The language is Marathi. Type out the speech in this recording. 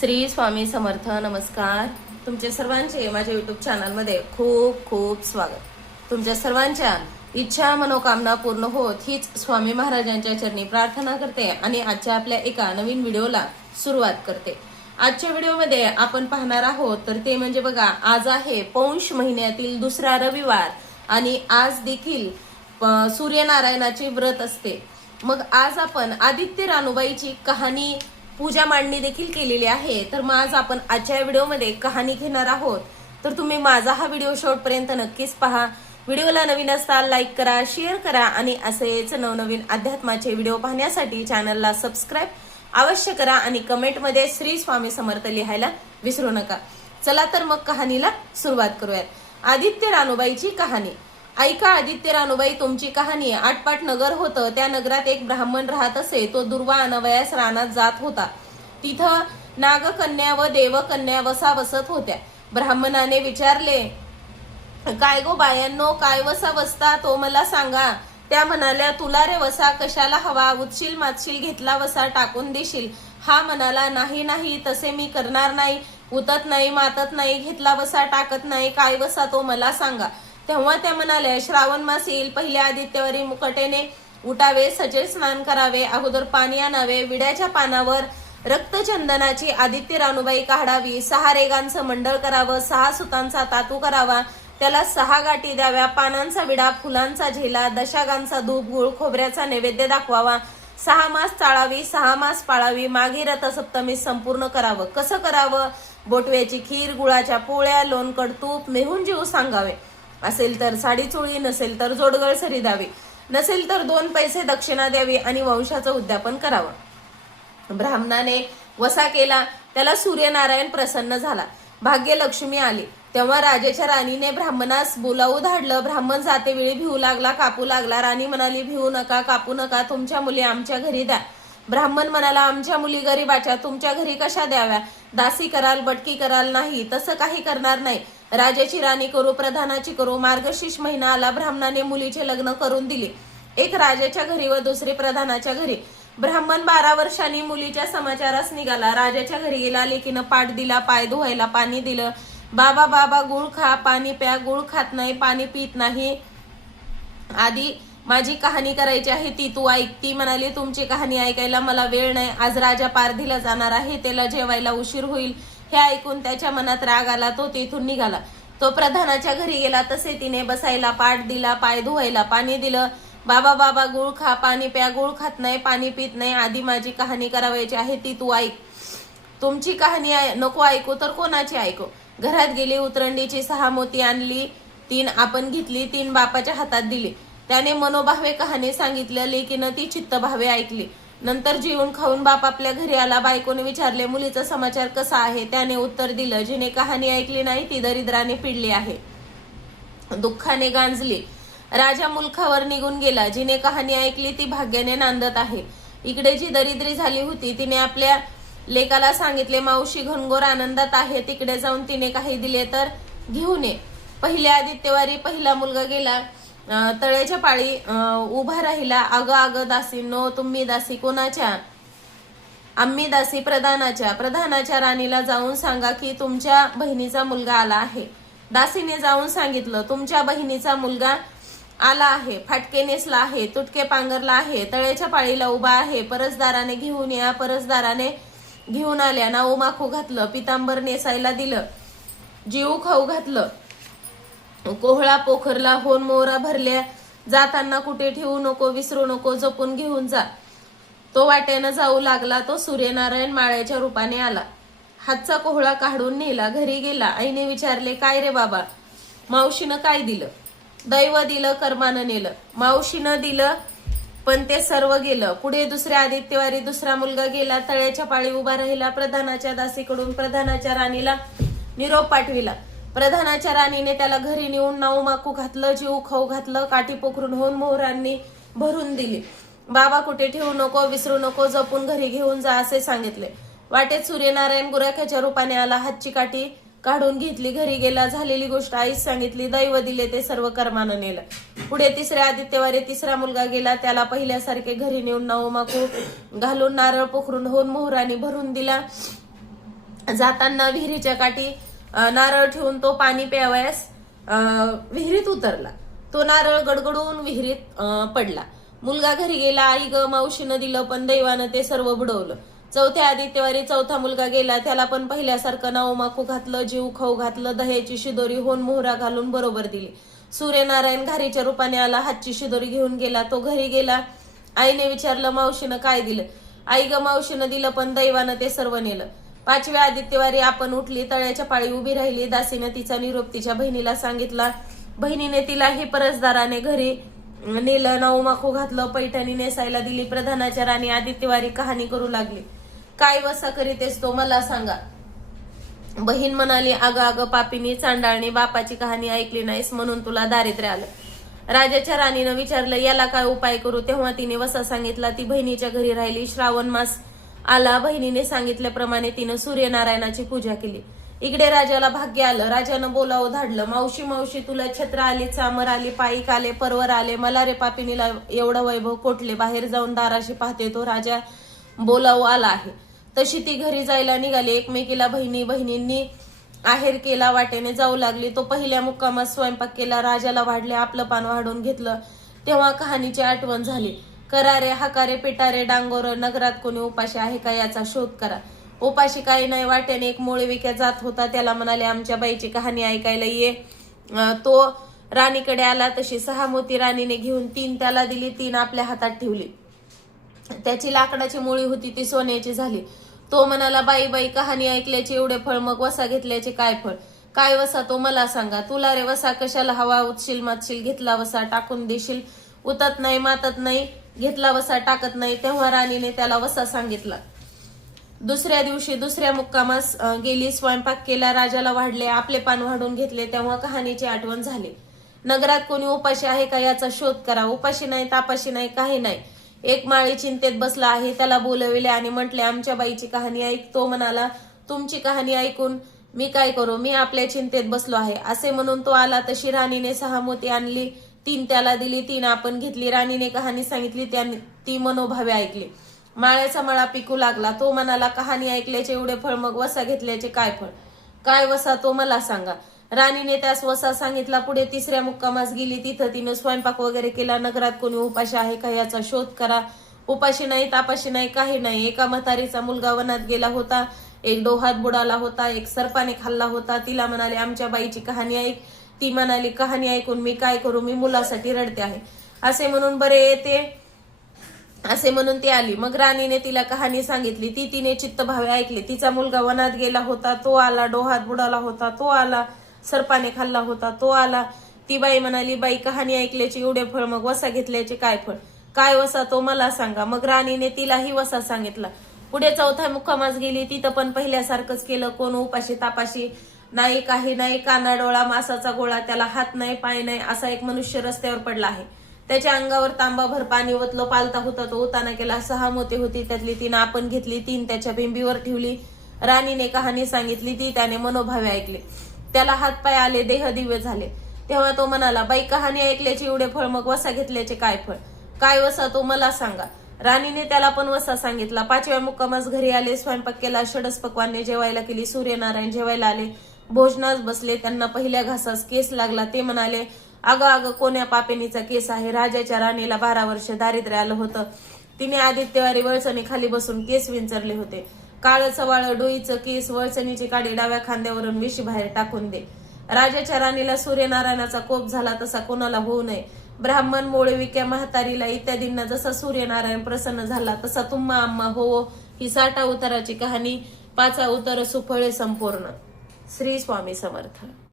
श्री स्वामी समर्थ नमस्कार. तुमचे सर्वांचे माझ्या युट्यूब चॅनलमध्ये खूप खूप स्वागत. तुमच्या सर्वांच्या इच्छा मनोकामना पूर्ण होत हीच स्वामी महाराजांच्या चरणी प्रार्थना करते आणि आजच्या आपल्या एका नवीन व्हिडिओला सुरुवात करते. आजच्या व्हिडिओमध्ये आपण पाहणार आहोत तर ते म्हणजे बघा आज आहे पौष महिन्यातील दुसरा रविवार आणि आज देखील सूर्यनारायणाचे व्रत असते. मग आज आपण आदित्य रानूबाईची कहाणी पूजा मांडणी देखील केलेली आहे. तर मग आज आपण आजच्या व्हिडिओमध्ये कहाणी घेणार आहोत. तर तुम्ही माझा हा व्हिडिओ शेवटपर्यंत नक्कीच पहा. व्हिडिओला नवीन असताल लाईक करा शेअर करा आणि असेच नवनवीन अध्यात्माचे व्हिडिओ पाहण्यासाठी चॅनलला सबस्क्राईब अवश्य करा आणि कमेंटमध्ये श्री स्वामी समर्थ लिहायला विसरू नका. चला तर मग कहाणीला सुरुवात करूयात. आदित्य रानूबाईची कहाणी. ऐका आदित्य रानूबाई तुमची कहाणी आटपाट नगर होतं. त्या नगरात एक ब्राह्मण राहत असे. तो दुर्वा अनवयास रानात जात होता. तिथं नागकन्या व देवकन्या वसा वसत होत्या. ब्राह्मणाने विचारले काय गो बायांनो काय वसा वसता तो मला सांगा. त्या म्हणाल्या तुला रे वसा कशाला हवा? उचशील मातशील घेतला वसा टाकून देशील. हा म्हणाला नाही नाही तसे मी करणार नाही. उतत नाही मातत नाही घेतला वसा टाकत नाही. काय वसा तो मला सांगा. तेव्हा त्या म्हणाल्या श्रावण मास येईल. पहिल्या आदित्यवारी मुकटेने उठावे सजे स्नान करावे अगोदर पाणी आणावे विड्याच्या पानावर रक्तचंदनाची आदित्य रानूबाई काढावी सहा रेगांचं मंडळ करावं सहा सुतांचा तातू करावा त्याला सहा गाठी द्याव्या पानांचा विडा फुलांचा झेला दशागांचा धूप गुळ खोबऱ्याचा नैवेद्य दाखवावा सहा मास चाळावी सहा मास पाळावी मागे रथसप्तमी संपूर्ण करावं. कसं करावं? बोटव्याची खीर गुळाच्या पोळ्या लोणकड तूप मेहून जीव सांगावे. असेल तर साडी चोळी नसेल तर जोडगळ सरी द्यावी. नसेल तर दोन पैसे दक्षिणा द्यावी आणि वंशाचं उद्यापन करावं. ब्राह्मणाने वसा केला त्याला सूर्यनारायण प्रसन्न झाला. भाग्यलक्ष्मी आली. तेव्हा राजाच्या राणीने ब्राह्मणास बोलावू धाडलं. ब्राह्मण जातेवेळी भिवू लागला कापू लागला. राणी म्हणाली भिवू नका कापू नका. तुमच्या मुली आमच्या घरी द्या. ब्राह्मण म्हणाला आमच्या मुली गरीबाच्या तुमच्या घरी कशा द्याव्या? दासी कराल बटकी कराल नाही. तसं काही करणार नाही. राजाची राणी करू प्रधानाची करू मार्गशीर्ष महिना आला ब्राह्मणाने मुलीचे लग्न करून दिले. एक राजाच्या घरी व दुसरी प्रधानाच्या घरी. ब्राह्मण बारा वर्षांनी मुलीच्या समाचारास निघाला. राजाच्या घरी गेला लेकीनं पाठ दिला पाय धुवायला पाणी दिलं. बाबा बाबा गुळ खा पाणी प्या गुळ खात नाही पाणी पित नाही. आधी माझी कहाणी करायची आहे ती तू ऐक. ती म्हणाली तुमची कहाणी ऐकायला मला वेळ नाही. आज राजा पारधीला जाणार आहे त्याला जेवायला उशीर होईल. हे ऐकून त्याच्या मनात राग आला तो तिथून निघाला. तो प्रधानाच्या घरी गेला तसे तिने बसायला पाठ दिला पाय धुवायला पाणी दिलं. बाबा बाबा गुळ खा पाणी प्या गुळ खात नाही पाणी पित नाही आधी माझी कहाणी करावायची आहे ती तू ऐक. तुमची कहाणी नको ऐकू तर कोणाची ऐकू? घरात गेली उतरंडीची सहा मोती आणली तीन आपण घेतली तीन बापाच्या हातात दिली. त्याने मनोभावे कहाणी सांगितलं लेकीनं ती चित्तभावे ऐकली. नंतर जेवून खाऊन बाप आपल्या घरी आला. बायकोने विचारले मुलीचा समाचार कसा आहे? त्याने उत्तर दिलं जिने कहाणी ऐकली नाही ती दरिद्राने पिडली आहे. दुःखाने गांजली. राजा मुलखावर निघून गेला. जिने कहाणी ऐकली ती भाग्याने नांदत आहे. इकडे जी दरिद्री झाली होती तिने आपल्या लेकाला सांगितले मावशी घनघोर आनंदात आहे तिकडे जाऊन तिने काही दिले तर घेऊन ये पहिल्या आदित्यवारी पहिला मुलगा गेला. तळ्याच्या पाळी उभा राहिला. अग अग दासी नो तुम्ही दासी कोणाच्या? आम्ही दासी प्रधानाच्या. प्रधानाच्या राणीला जाऊन सांगा की तुमच्या बहिणीचा मुलगा आला आहे. दासीने जाऊन सांगितलं तुमच्या बहिणीचा मुलगा आला आहे. फाटके नेसला आहे तुटके पांघरला आहे तळ्याच्या पाळीला उभा आहे. परसदाराने घेऊन या परसदाराने घेऊन आल्या. नाऊ माखू घातलं पितांबर नेसायला दिलं. जीव खाऊ घातलं. कोहळा पोखरला होन मोहरा भरल्या. जाताना कुठे ठेवू नको विसरू नको जपून घेऊन जा. तो वाट्यानं जाऊ लागला तो सूर्यनारायण माळ्याच्या रूपाने आला. हातचा कोहळा काढून नेला घरी गेला. आईने विचारले काय रे बाबा? मावशीनं काय दिलं? दैव दिलं कर्मानं नेलं. मावशीनं दिलं पण ते सर्व गेलं. पुढे दुसऱ्या आदित्यवारी दुसरा मुलगा गेला तळ्याच्या पाळी उभा राहिला प्रधानाच्या दासीकडून प्रधानाच्या राणीला निरोप पाठविला. प्रधानाच्या राणीने त्याला घरी नेऊन नाऊ माकू घातलं जीव खाऊ घातलं काठी पोखरून होऊन मोहरांनी भरून दिली. बाबा कुठे ठेवू नको विसरू नको जपून घरी घेऊन जा असे सांगितले. वाटेत सूर्यनारायण गुराख्याच्या रूपाने आला हातची काठी काढून घेतली घरी गेला झालेली गोष्ट आईच सांगितली दैव दिले ते सर्व कर्मानं नेलं. पुढे तिसऱ्या आदित्यवारी तिसरा मुलगा गेला त्याला पहिल्यासारखे घरी नेऊन नवमाकू घालून नारळ पोखरून होऊन मोहराने भरून दिला. जाताना विहिरीच्या काठी नारळ ठेवून तो पाणी प्यावयास अं, विहिरीत उतरला. तो नारळ गडगडून विहिरीत पडला. मुलगा घरी गेला आई ग मावशीनं दिलं पण दैवानं ते सर्व बुडवलं. चौथ्या आदित्यवारी चौथा मुलगा गेला त्याला पण पहिल्यासारखं नाव माकू घातलं जीव खाऊ घातलं दह्याची शिदोरी होऊन मोहरा घालून बरोबर दिली. सूर्यनारायण घारीच्या रूपाने आला हातची शिदोरी घेऊन गेला तो घरी गेला. आईने विचारलं मावशीनं काय दिलं? आई ग मावशीनं दिलं पण दैवानं ते सर्व नेलं. पाचव्या आदित्यवारी आपण उठली तळ्याच्या पाळी उभी राहिली. दासीनं तिचा निरोप तिच्या बहिणीला सांगितला. बहिणीने तिलाही परसदाराने घरी नेलं. नऊ माखू घातलं पैठणी नेसायला दिली. प्रधानाच्या राणी आदित्यवारी कहाणी करू लागली. काय वसा करीतेस तो मला सांगा. बहीण म्हणाली अगं अगं पापीनी चांडाळणी बापाची कहाणी ऐकली नाहीस म्हणून तुला दारिद्र्य आलं. राजाच्या राणीनं विचारलं याला काय उपाय करू? तेव्हा तिने वसा सांगितला ती बहिणीच्या घरी राहिली. श्रावण मास आला बहिणीने सांगितल्याप्रमाणे तिनं सूर्यनारायणाची पूजा केली. इकडे राजाला भाग्य आलं. राजानं बोलावं धाडलं. मावशी मावशी तुला छत्र आली चामर आली पायीक आले परवर आले. मला रे पापिनीला एवढं वैभव कोटले. बाहेर जाऊन दाराशी पाहते तो राजा बोलावू आला आहे. तशी ती घरी जायला निघाली. एकमेकीला बहिणी बहिणींनी आहेर केला वाटेने जाऊ लागली. तो पहिल्या मुक्कामात स्वयंपाक केला. राजाला वाढले आपलं पान वाढून घेतलं. तेव्हा कहाणीची आठवण झाली. करारे हकारे पिटारे डांगोर नगरात कोणी उपाशी आहे का याचा शोध करा. उपाशी काही नाही वाटेने एक मोळे विक्या जात होता. त्याला म्हणाले आमच्या बाईची कहाणी ऐकायला ये. तो राणीकडे आला. तशी सहा मोती राणीने घेऊन तीन त्याला दिली तीन आपल्या हातात ठेवली. त्याची लाकडाची मुळी होती ती सोन्याची झाली. तो म्हणाला बाई बाई कहाणी ऐकल्याचे एवढे फळ मग वसा घेतल्याचे काय फळ? काय वसा तो मला सांगा. तुला रे वसा कशाला हवा? उचशील मातशील घेतला वसा टाकून देशील? उतत नाही मातत नाही. घेतला वसा टाकत नाही तेव्हा राणीने त्याला वसा सांगितला. दुसऱ्या दिवशी दुसऱ्या मुक्कामास गेली स्वयंपाक केला राजाला वाढले आपले पान वाढून घेतले तेव्हा कहाणीची आठवण झाली. नगरात कोणी उपाशी आहे का याचा शोध करा. उपाशी नाही तापाशी नाही काही नाही. एक माळी चिंतेत बसला आहे त्याला बोलविले आणि म्हटले आमच्या बाईची कहाणी ऐक. तो म्हणाला तुमची कहाणी ऐकून मी काय करू? मी आपल्या चिंतेत बसलो आहे. असे म्हणून तो आला तशी राणीने सहा मोती आणली. तीन त्याला दिली तीन आपण घेतली. राणीने कहाणी सांगितली त्याने ती मनोभावे ऐकली. माळ्याचा मळा पिकू लागला. तो म्हणाला कहाणी ऐकल्याचे एवढे फळ मग वसा घेतल्याचे काय फळ? काय वसा तो मला सांगा. राणीने त्यास वसा सांगितला. पुढे तिसऱ्या मुक्कामास गेली. तिथं तिनं स्वयंपाक वगैरे केला. नगरात कोणी उपाशी आहे का याचा शोध करा. उपाशी नाही तापाशी नाही काही नाही. एका म्हातारीचा मुलगा वनात गेला होता. एक डोहात बुडाला होता. एक सर्पाने खाल्ला होता. तिला म्हणाले आमच्या बाईची कहाणी ऐक. ती म्हणाली कहाणी ऐकून मी काय करू? मी मुलासाठी रडते आहे. असे म्हणून बरे येते असे म्हणून ती आली. मग राणीने तिला कहाणी सांगितली. ती तिने चित्तभावे ऐकली. तिचा मुलगा वनात गेला होता. तो आला डोहात बुडाला होता. तो आला सर्पाने खाल्ला होता. तो आला. ती बाई म्हणाली बाई कहाणी ऐकल्याचे एवढे फळ मग वसा घेतल्याचे काय फळ? काय वसा? तो मला सांगा. मग राणीने तिलाही वसा सांगितला. पुढे चौथ्या मुक्कामास गेली. तिथं पण पहिल्यासारखंच केलं. कोण उपाशी तापाशी नाही काही नाही काना डोळा मासाचा गोळा त्याला हात नाही पाय नाही असा एक मनुष्य रस्त्यावर पडला आहे. त्याच्या अंगावर तांबाभर पाणी ओतलं पालता होता तो उताना केला. सहा मोती होती त्यातली तीन आपण घेतली तीन त्याच्या बिंबीवर ठेवली. राणीने कहाणी सांगितली ती त्याने मनोभावे ऐकले. त्याला हातपाय आले देह दिव्य झाले. तेव्हा तो म्हणाला बाई कहाणी ऐकल्याचे एवढे फळ मग वसा घेतल्याचे काय फळ? काय वसा तो मला सांगा. राणीने त्याला पण वसा सांगितला. पाचव्या मुक्कामास घरी आले स्वयंपाक केला षडस पक्वाने जेवायला केली सूर्यनारायण जेवायला आले. भोजनास बसले त्यांना पहिल्या घासास केस लागला. ते म्हणाले अगं अगं कोण्या पापेनीचा केस आहे? राजाच्या राणीला बारा वर्ष दारिद्र्य आलं होतं. तिने आदित्यवारी वळसणी खाली बसून केस विंचरले होते. काळ सवाळ डोईचं केस वळसणीची काडी डाव्या खांद्यावरून विशी बाहेर टाकून दे. राजाच्या राणीला सूर्यनारायणाचा कोप झाला तसा कोणाला होऊ नये. ब्राह्मण मोळविक्या म्हातारीला इत्यादींना जसा सूर्यनारायण प्रसन्न झाला तसा तुम्हा आम्हा हो ही साठा उताराची कहाणी. पाचा उतर सुफळे संपूर्ण. श्री स्वामी समर्थ.